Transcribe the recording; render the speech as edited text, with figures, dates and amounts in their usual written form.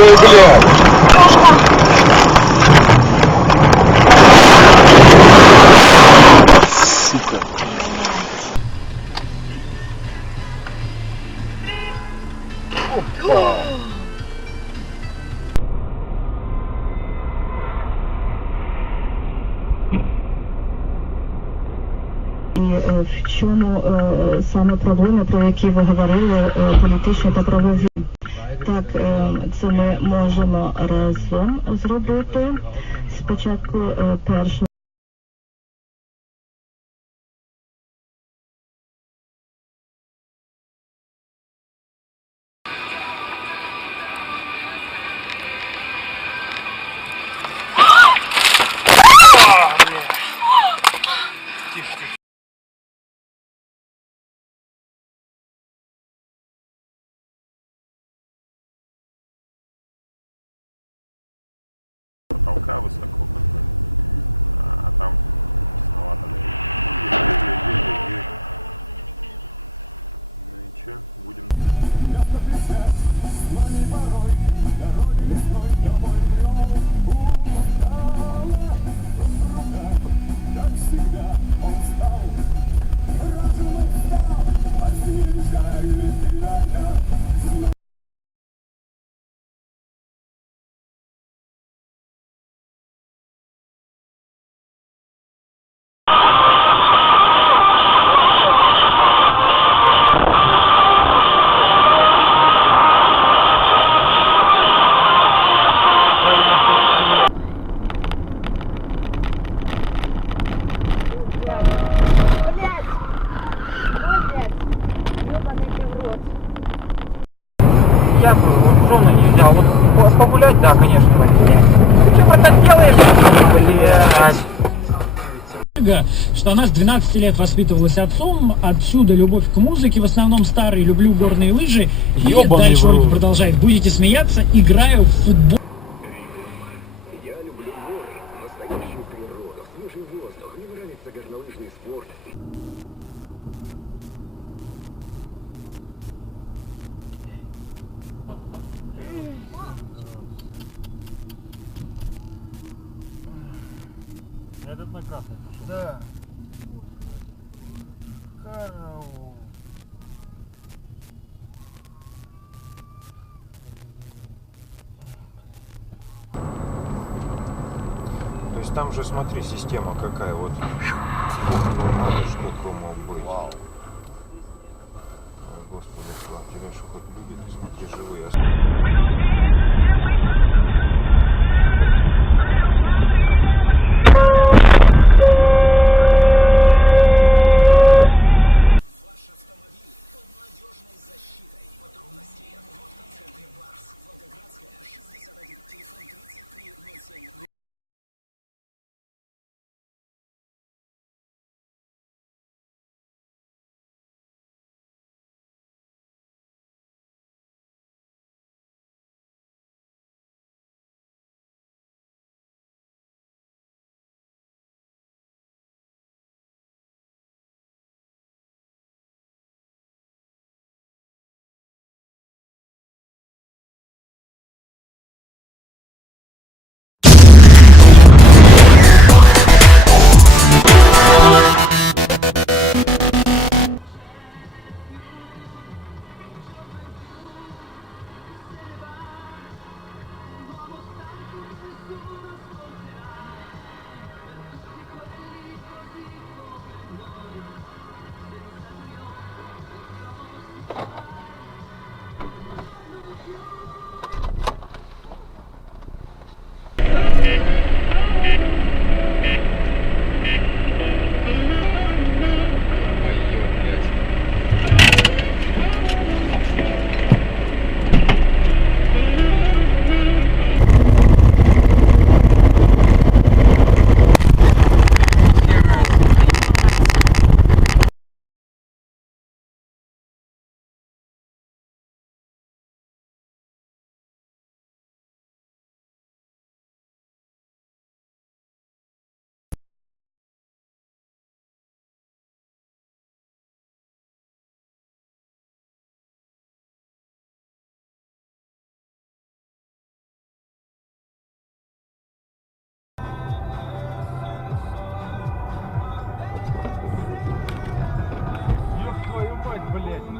Ой, блядь. Сука. Опа. І в чому саме проблеми, про які ви говорили, політичні та правові? Так, це ми можемо разом зробити. Спочатку перше. Я вооруженно нельзя. Вот погулять, да, конечно, возьми. Ты что так делаешь? Блядь. Что она с 12 лет воспитывалась отцом, отсюда любовь к музыке, в основном старой, люблю горные лыжи. И дальше Ольга продолжает. Будете смеяться, играю в футбол. Я люблю горы, настоящую природу, свежий воздух, мне нравится горнолыжный спорт. Этот на красный пошел. Да. Хорошо. То есть там же, смотри, система какая, вот надо что-то быть. Вау. Господи, слава тебе, что хоть люди, смотри, живые. блядь,